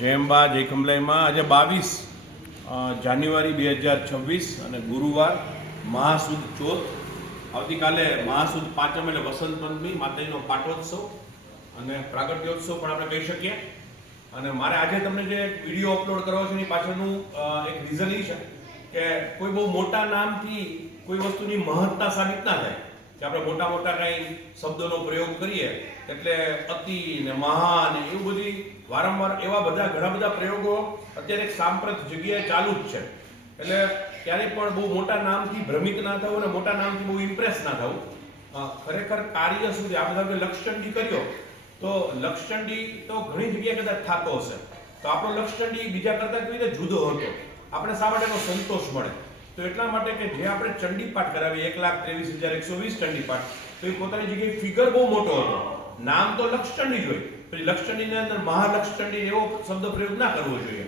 જય અંબા જય ખંભલાઈમાં આજે 22 જાન્યુઆરી 2026 અને ગુરુવાર મહાસુદ ચોથ. આવતીકાલે મહાસુદ પાંચમ એટલે વસંત પંચમી, માતાજીનો પાટોત્સવ અને પ્રાગટ્યોત્સવ પણ આપણે કહી શકીએ. અને મારે આજે તમને જે વિડીયો અપલોડ કરવો છે એની પાછળનું એક રીઝન એ છે કે કોઈ બહુ મોટા નામથી કોઈ વસ્તુની મહત્તા સાબિત ના થાય કે આપણે મોટા મોટા કંઈ શબ્દોનો પ્રયોગ કરીએ એટલે અતિ ને મહા ને એવું બધી વારંવાર એવા બધા ઘણા બધા પ્રયોગો અત્યારે એક સાંપ્રત જગ્યાએ ચાલુ જ છે. એટલે ક્યારેય પણ બહુ મોટા નામથી ભ્રમિત ના થવું અને મોટા નામથી બહુ ઇમ્પ્રેસ ના થવું. ખરેખર કાર્ય શું છે? આપણે ધારો કે લક્ષચંડી કર્યો તો લક્ષચંડી તો ઘણી જગ્યાએ કદાચ થતો હશે, તો આપણો લક્ષચંડી બીજા કરતા કેવી રીતે જુદો હતો, આપણે શા માટેનો સંતોષ મળે? તો એટલા માટે કે જે આપણે ચંડી પાઠ કરાવીએ 1,23,120 ચંડી પાઠ, તો એ પોતાની જગ્યાએ ફિગર બહુ મોટો હતો. નામ તો લક્ષચંડી જ હોય, પછી લક્ષચંડીની અંદર મહાલક્ષચંડી એવો શબ્દ પ્રયોગ ના કરવો જોઈએ,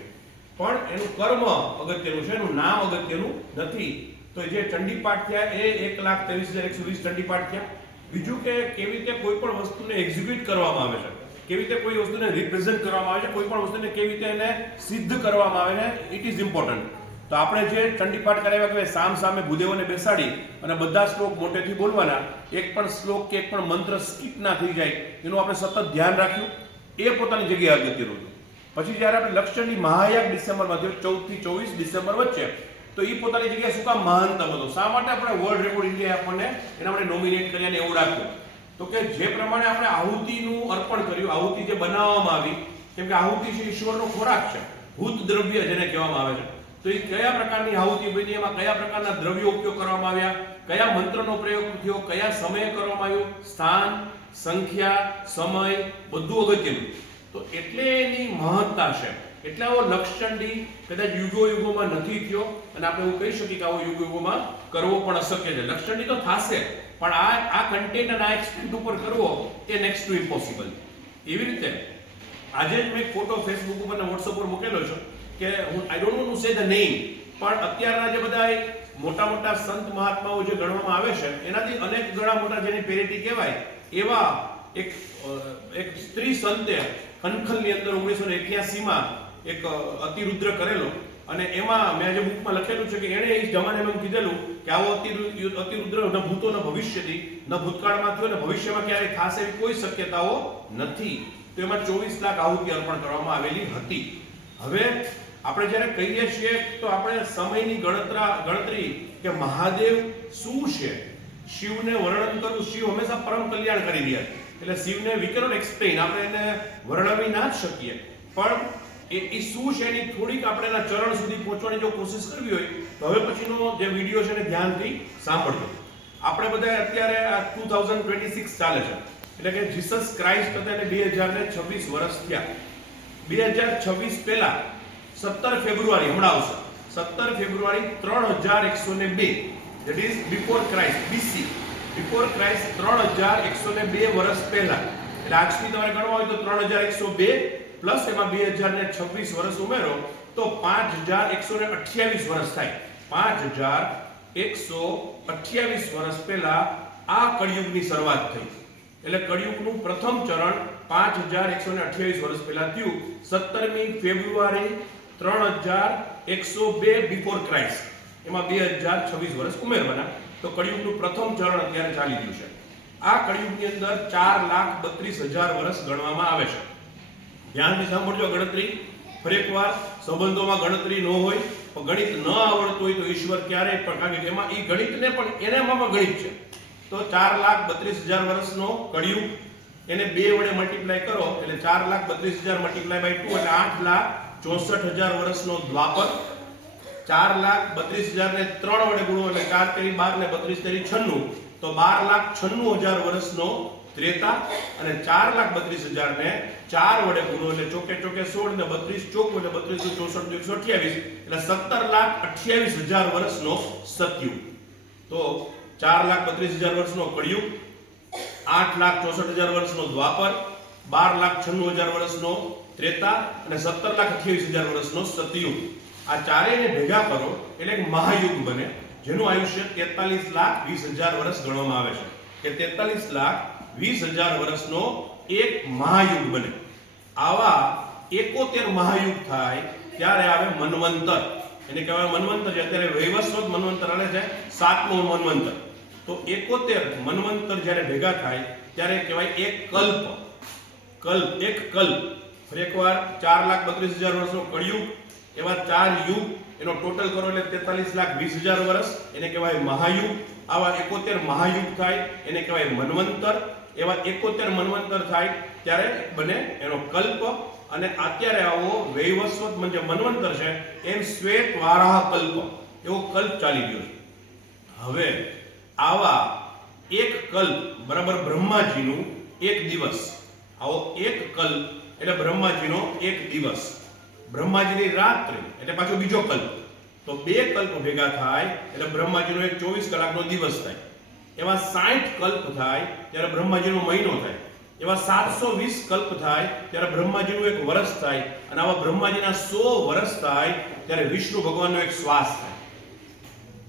પણ એનું કર્મ અગત્યનું છે, એનું નામ અગત્યનું નથી. તો જે ચંડી પાઠ થયા એ 1,23,120 ચંડી પાઠ થયા. બીજું કે કેવી રીતે કોઈ પણ વસ્તુને એક્ઝિક્યુટ કરવામાં આવે છે, કેવી રીતે કોઈ વસ્તુને રિપ્રેઝન્ટ કરવામાં આવે છે, કોઈ પણ વસ્તુને કેવી રીતે એને સિદ્ધ કરવામાં આવે છે, ઇટ ઇઝ ઇમ્પોર્ટન્ટ. તો આપણે જે ચંડી પાઠ કરાવ્યા કે સામ સામે ભૂદેવોને બેસાડી અને બધા શ્લોક મોટેથી બોલવાના, એક પણ શ્લોક કે એક પણ મંત્ર સ્કીપ ના થઈ જાય એનું આપણે સતત ધ્યાન રાખ્યું, એ પોતાની જગ્યાએ અગત્યનું હતું. પછી જ્યારે આપણે લક્ષચંડી મહાયાગ ડિસેમ્બરમાં થયો 14 થી 24 ડિસેમ્બર વચ્ચે, તો એ પોતાની જગ્યાએ શું કામ મહાનતમ હતો? શા માટે આપણે વર્લ્ડ રેકોર્ડ ઇન્ડિયા આપણને એના માટે નોમિનેટ કર્યા ને એવું રાખ્યું? તો કે જે પ્રમાણે આપણે આહુતિનું અર્પણ કર્યું, આહુતિ જે બનાવવામાં આવી, કેમ કે આહુતિ છે ઈશ્વરનો ખોરાક છે, ભૂત દ્રવ્ય જેને કહેવામાં આવે છે. તો એ કયા પ્રકારની આહુતિ બની, એમાં કયા પ્રકારના દ્રવ્યો ઉપયોગ કરવામાં આવ્યા, કયા મંત્રનો પ્રયોગ થયો, કયા સમયે કરવામાં આવ્યો, સ્થાન, સંખ્યા, સમય બધું અગત્યનું. તો એટલે એની મહત્તા છે. એટલે આવો લક્ષચંડી કદાચ યુગો યુગોમાં નથી થયો, અને આપણે એવું કહી શકીએ કે આવો યુગો યુગોમાં કરવો પણ અશક્ય છે. લક્ષચંડી તો થશે, પણ આ કન્ટેન્ટ અને આ એક્સટેન્ટ ઉપર કરવો એ નેક્સ્ટ ટુ ઇમ્પોસિબલ. એવી રીતે આજે જ મેં ફોટો ફેસબુક ઉપર અને વોટ્સઅપ પર મૂકેલો છે કે હું I don't no to say the name, પણ અત્યારના જે બધા મોટા મોટા સંત મહાત્માઓ જે ગણવામાં આવે છે એનાથી અનેક ગણા મોટા જેની પેરિટી કહેવાય એવા એક સ્ત્રી સંતે કનખલની અંદર 1981માં એક અતિરુદ્ર કરેલો, અને એમાં મેં આજે બુકમાં લખેલું છે કે એણે એ જમાનામાં કીધેલું કે આવો અતિરુદ્ર ન ભૂતો ન ભવિષ્યથી, ન ભૂતકાળમાં થયો ને ભવિષ્યમાં ક્યારેય થશે એવી કોઈ શક્યતાઓ નથી. તો એમાં 24 લાખ આહુતિ અર્પણ કરવામાં આવેલી હતી. હવે આપણે જ્યારે કહીએ છીએ તો આપણે સમયની ગણતરી કે મહાદેવ શું છે, શિવને વર્ણન કરવું, શિવ હંમેશા પરમ કલ્યાણ કરી રહ્યા છે, એટલે શિવને વી કેનોટ એક્સપ્લેન, આપણે એને વર્ણવી ના જ શકીએ, પણ એ શું છે એની થોડીક આપણે એના ચરણ સુધી પહોંચવાની જો કોશિશ કરવી હોય તો હવે પછીનો જે વિડીયો છે એને ધ્યાનથી સાંભળજો. આપણે બધા અત્યારે આ 2026 ચાલે છે, એટલે કે જીસસ ક્રાઇસ્ટ હતા એને 2026 વર્ષ થયા. 2026 પહેલા 17 ફેબ્રુઆરી હમણાં આવશે, 17 ફેબ્રુઆરી 3102, that is before Christ, BC, before Christ 3102 વર્ષ પહેલા. એટલે આજથી તમારે ગણવા હોય તો 3102 પ્લસ એમાં 2026 વર્ષ ઉમેરો તો 5128 વર્ષ થાય. 5128 વર્ષ પહેલા આ કળિયુગની શરૂઆત થઈ. એટલે કળિયુગનું પ્રથમ ચરણ 5128 વર્ષ પહેલા થયું 17મી ફેબ્રુઆરી 3102 બિફોર ક્રાઇસ્ટ. એમાં 2026 વર્ષ ઉમેરવાના, તો કળિયુગનું પ્રથમ ચરણ અત્યારે ચાલી રહ્યું છે. આ કળિયુગની અંદર 4,32,000 વર્ષ ગણવામાં આવે છે. ધ્યાનથી સાંભળજો ગણતરી. ફરી એકવાર, સંબંધોમાં ગણતરી ન હોય, ગણિત ન આવડતું હોય તો ઈશ્વર ક્યારેય પણ, કારણ કે એમાં એ ગણિતને પણ એનામાં ગણિત છે. તો 4,32,000 વર્ષનો કળિયુગ, એને 2 વડે મલ્ટીપ્લાય કરો એટલે 4,32,000 મલ્ટીપ્લાય બાય 2 એટલે 8,64,000 વર્ષનો દ્વાપર. 4,32,000 ને 3 વડે ગુણો એટલે 4 તેરી 12 ને 32 તેરી 96, તો 12,96,000 વર્ષનો ત્રેતા. અને 4,32,000 ને 4 વડે ગુણો એટલે ચોકે ચોકે 16 ને 32 ચોક એટલે 32 64 128 એટલે 17,28,000 વર્ષનો સતયુગ. તો 4,32,000 વર્ષનો કળિયુગ, 8,64,000 વર્ષનો દ્વાપર, 12,96,000 વર્ષનો ત્રેતા અને 17,28,000 વર્ષનો સતયુગ. આ ચારેયને ભેગા કરો એટલે એક મહાયુગ બને, જેનું આયુષ્ય 43,20,000 વર્ષ ગણવામાં આવે છે, કે 43,20,000 વર્ષનો એક મહાયુગ બને. આવા 71 મહાયુગ થાય ત્યારે આવે મન્વંતર. એને કહેવાય મન્વંતર છે. અત્યારે વૈવસ્વત મન્વંતર હાલે છે, 7મું મન્વંતર. તો 71 મન્વંતર જ્યારે ભેગા થાય ત્યારે કહેવાય એક કલ્પ. એક કલ્પ. ફરી એકવાર 4,32,000 વર્ષનો કળિયુગ, એવા 4 યુગ, એનો ટોટલ કરો એટલે 43,20,000 વર્ષ, એને કહેવાય મહાયુગ. આવા 71 મહાયુગ થાય એને કહેવાય મન્વંતર. એવા 71 મન્વંતર થાય ત્યારે બને એનો કલ્પ. અને અત્યારે આવો વૈવસ્વત જે મન્વંતર છે એમ શ્વેત વારાહ કલ્પ, એવો કલ્પ ચાલી ગયો છે. હવે આવા એક કલ્પ બરાબર બ્રહ્માજીનું એક દિવસ, આવો એક કલ્પ એટલે બ્રહ્માજીનો એક દિવસ, બ્રહ્માજીની રાત્રિ એટલે પાછો બીજો કલ્પ. તો 2 કલ્પ ભેગા થાય એટલે બ્રહ્માજીનો એક 24 કલાકનો દિવસ થાય. એવા 60 કલ્પ થાય ત્યારે બ્રહ્માજીનો મહિનો થાય. એવા 720 કલ્પ થાય ત્યારે બ્રહ્માજીનું એક વર્ષ થાય. અને આવા બ્રહ્માજીના 100 વર્ષ થાય ત્યારે વિષ્ણુ ભગવાનનો એક શ્વાસ થાય.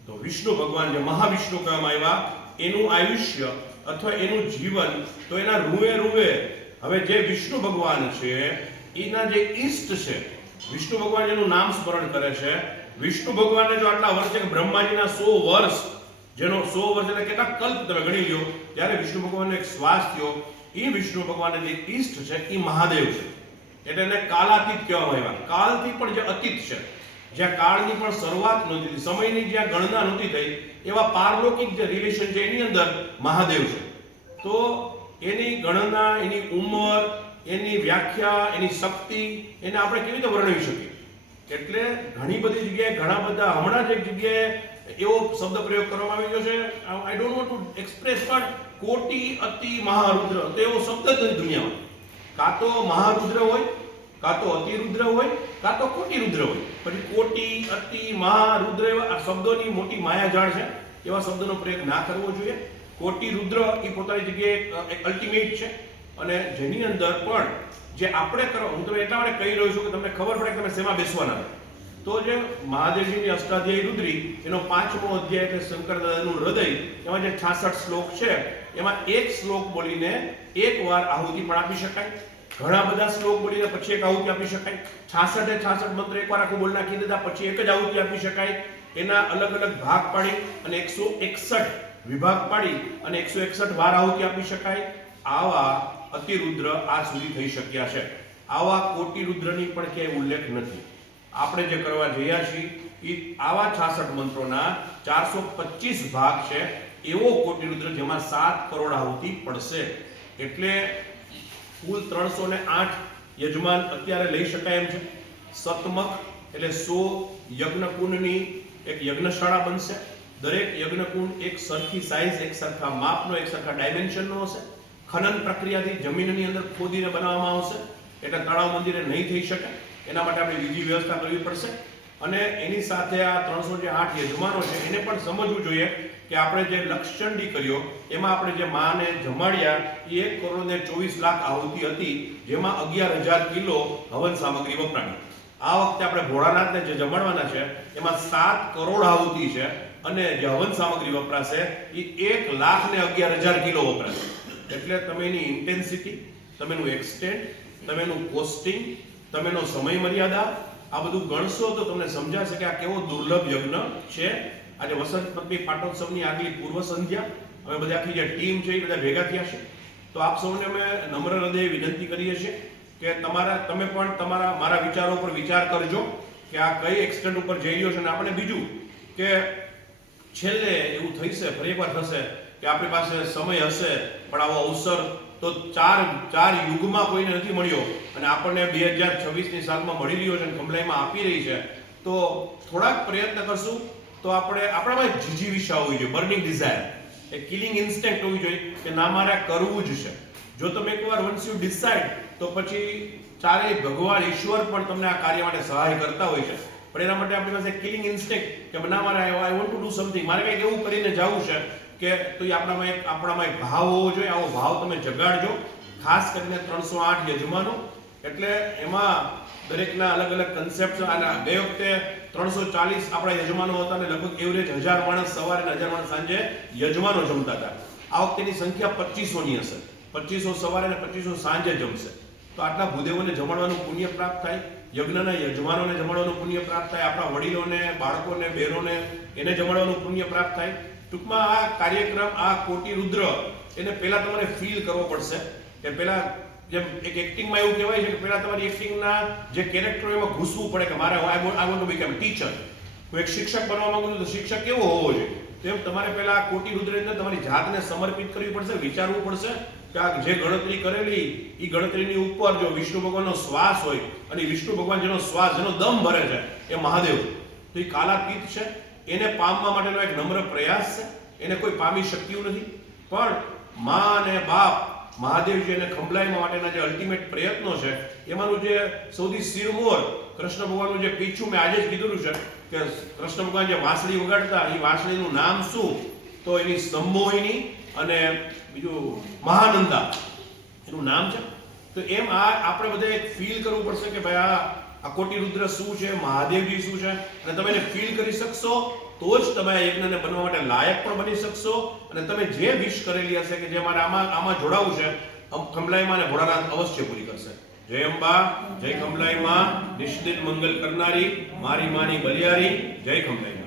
તો વિષ્ણુ ભગવાન જે મહાવિષ્ણુ કહેવામાં આવ્યા, એનું આયુષ્ય અથવા એનું જીવન તો એના રૂએ રૂએ. હવે જે વિષ્ણુ ભગવાન છે એના જે ઈષ્ટ છે, વિષ્ણુ ભગવાન જેનું નામ સ્મરણ કરે છે, વિષ્ણુ ભગવાનને જો આટલા વર્ષ છે, બ્રહ્માજીના 100 વર્ષ, જેનો 100 વર્ષ એટલે કેટલા કલ્પ તમે ગણી લ્યો, ત્યારે વિષ્ણુ ભગવાનનો એક શ્વાસ થયો. એ વિષ્ણુ ભગવાનના જે ઈષ્ટ છે એ મહાદેવ છે. એટલે એને કાલાતીત કહેવામાં આવ્યા. કાળથી પણ જે અતીત છે, જ્યાં કાળની પણ શરૂઆત નહોતી થઈ, સમયની જ્યાં ગણના નહોતી થઈ, એવા પારલૌકિક જે રિલેશન છે એની અંદર મહાદેવ છે. તો એની ગણના, એની ઉંમર, એની વ્યાખ્યા, એની શક્તિ, એને આપણે કેવી રીતે વર્ણવી શકીએ? એટલે ઘણી બધી જગ્યાએ ઘણા બધા, હમણાં જ એક જગ્યાએ એવો શબ્દ પ્રયોગ કરવામાં આવ્યો છે, I don't want to express, પણ કોટી અતિ મહારુદ્ર. તો એવો શબ્દ જ નથી દુનિયામાં. કાં તો મહારુદ્ર હોય, કાં તો અતિરુદ્ર હોય, કાં તો કોટી રુદ્ર હોય. પછી કોટી, અતિ, મહારુદ્ર એવા આ શબ્દોની મોટી માયાજાળ છે. એવા શબ્દનો પ્રયોગ ના કરવો જોઈએ. કોટી રુદ્ર એ પોતાની જગ્યાએ એક અલ્ટિમેટ છે. અને જેની અંદર પણ જે આપણે કરો, હું તમને એટલા માટે કહી રહ્યો છું કે તમને ખબર પડે કે તમે શેમાં બેસવાના. તો જે મહાદેવજીની અષ્ટાધ્યાયી રુદ્રી, એનો 5મો અધ્યાય એટલે શંકર દાદાનું હૃદય, એમાં જે 66 શ્લોક છે, એમાં એક શ્લોક બોલીને એક વાર આહુતિ પણ આપી શકાય. ઘણા બધા શ્લોક બોલીને પછી એક આહુતિ આપી શકાય. 66 મંત્ર એકવાર આખું બોલ નાખી દીધા પછી એક જ આહુતિ આપી શકાય. એના અલગ અલગ ભાગ પાડી અને 161 વિભાગ પાડી અને 161 વાર આહુતિ આપી શકાય. આવા અતિરુદ્ર આ સુધી થઈ શક્યા છે. આવા કોટી રુદ્રની પણ ક્યાંય ઉલ્લેખ નથી. આપણે જે કરવા જઈએ છીએ એ આવા 66 મંત્રોના 425 ભાગ છે, એવો કોટી રુદ્ર જેમાં 7 કરોડ આહુતિ પડશે. એટલે કુલ 308 યજમાન અત્યારે લઈ શકાય એમ છે. સતમક એટલે 100 યજ્ઞકુંડની એક યજ્ઞશાળા બનશે. દરેક યજ્ઞકુંડ એક સરખી સાઇઝ, એક સરખા માપનો, એક સરખા ડાયમેન્શનનો હશે. ખનન પ્રક્રિયાથી જમીનની અંદર ખોદીને બનાવવામાં આવશે. એટલે તળાવ મંદિરે નહીં થઈ શકે. એના માટે આપણે બીજી વ્યવસ્થા કરવી પડશે. અને એની સાથે આ 308 યજમાનો છે એને પણ સમજવું જોઈએ કે આપણે જે લક્ષચંડી કર્યો એમાં આપણે જે માને જમાડ્યા એ 1,24,00,000 આહુતિ હતી, જેમાં 11,000 કિલો હવન સામગ્રી વપરાણી. આ વખતે આપણે ભોળાનાથને જે જમાડવાના છે એમાં 7 કરોડ આહુતિ છે અને જે હવન સામગ્રી વપરાશે એ 1,11,000 કિલો વપરાશે. એટલે તમે એની ઇન્ટેન્સિટી, તમે એનું એક્સટેન્ટ, તમે એનું કોસ્ટિંગ, તમે એનો સમય મર્યાદા, આ બધું ગણશો તો તમને સમજાશે કે આ કેવો દુર્લભ યજ્ઞ છે. આજે વસંત પંચમી પાટોત્સવની આગલી પૂર્વ સંધ્યા, અમે બધા આખી જે ટીમ છે એ બધા ભેગા થયા છે. તો આપ સૌને અમે નમ્ર હૃદયે વિનંતી કરીએ છીએ કે તમે પણ મારા વિચારો પર વિચાર કરજો કે આ કઈ એક્સટેન્ટ ઉપર જઈ રહ્યો છે. અને આપણે બીજું કે છેલ્લે એવું થઈશે, ફરી એકવાર થશે કે આપણી પાસે સમય હશે પણ આવો અવસર તો ચાર યુગમાં કોઈને નથી મળ્યો અને આપણને 2026ની સાલમાં મળી રહ્યો છે અને કમલાઈમાં આપી રહી છે. તો થોડાક પ્રયત્ન કરશું તો આપણામાં એક જીજીવિષા હોવી જોઈએ, બર્નિંગ ડિઝાયર, એક કિલિંગ ઇન્સ્ટિંક્ટ હોવી જોઈએ કે ના મારે કરવું જ છે. જો તમે એકવાર વન્સ યુ ડિસાઇડ તો પછી ચારેય ભગવાન ઈશ્વર પણ તમને આ કાર્ય માટે સહાય કરતા હોય છે. પણ એના માટે આપણી પાસે કિલિંગ ઇન્સ્ટિંક્ટ કે ના મારે I want to do something, મારે કંઈક એવું કરીને જવું છે કે તો એ આપણામાં એક ભાવ હોવો જોઈએ. આવો ભાવ તમે જગાડજો. ખાસ કરીને 308 યજમાનો, એટલે એમાં દરેકના અલગ અલગ કન્સેપ્ટ. અને ગઈ વખતે 340 આપણા યજમાનો હતા અને લગભગ એવરેજ 1000 માણસ સવારે અને 1000 માણસ સાંજે યજમાનો જમતા હતા. આ વખતેની સંખ્યા 2500ની હશે. 2500 સવારે અને 2500 સાંજે જમશે. તો આટલા ભૂદેવોને જમાડવાનું પુણ્ય પ્રાપ્ત થાય, યજ્ઞના યજમાનોને જમાડવાનું પુણ્ય પ્રાપ્ત થાય, આપણા વડીલોને, બાળકોને, બહેનોને એને જમાડવાનું પુણ્ય પ્રાપ્ત થાય. ટૂંકમાં આ કાર્યક્રમ, આ કોટી રુદ્ર, એને પહેલા તમારે ફીલ કરવો પડશે કે પહેલા જેમ એક એક્ટિંગમાં એવું કહેવાય છે કે પહેલા તમારી એક્ટિંગના જે કેરેક્ટર એમાં ઘૂસવું પડે કે મારે I want to become teacher, હું એક શિક્ષક બનવા માંગુ છું તો શિક્ષક કેવો હોવો જોઈએ, તેમ તમારે પહેલા આ કોટી રુદ્રની અંદર તમારી જાતને સમર્પિત કરવી પડશે, વિચારવું પડશે કે આ જે ગણતરી કરેલી એ ગણતરીની ઉપર જો વિષ્ણુ ભગવાનનો શ્વાસ હોય અને વિષ્ણુ ભગવાન જેનો શ્વાસ, જેનો દમ ભરે છે એ મહાદેવ, તો એ કાલાતીત છે, એને પામવા માટેનો એક નમ્ર પ્રયાસ છે, એને કોઈ પામી શક્યું નથી. પણ મા અને બાપ મહાદેવજી અને ખંભલાઈ માટેના જે અલ્ટિમેટ પ્રયત્નો છે એમાંનું જે સૌથી શિરમોર કૃષ્ણ ભગવાનનું જે પીછું મેં આજે જ કીધું છે કે કૃષ્ણ ભગવાન જે વાંસળી વગાડતા એ વાંસળીનું નામ શું, તો એની સંમોહિની અને બીજું મહાનંદા એનું નામ છે. તો એમ આ આપણે બધા એક ફીલ કરવું પડશે કે ભાઈ આ કોટી રુદ્ર શું છે, મહાદેવજી શું છે, અને તમે એને ફીલ કરી શકશો તો જ તમે આ યજ્ઞને બનવા માટે લાયક પણ બની શકશો. અને તમે જે વિશ કરેલી હશે કે જે મારે આમાં જોડાવું છે, ખંભલાઈમાં અને ભોળાનાથ અવશ્ય પૂરી કરશે. જય અંબા, જય ખંભલાઈમાં, નિષ્દિન મંગલ કરનારી, મારી માની બલિયારી, જય ખંભલાઈ.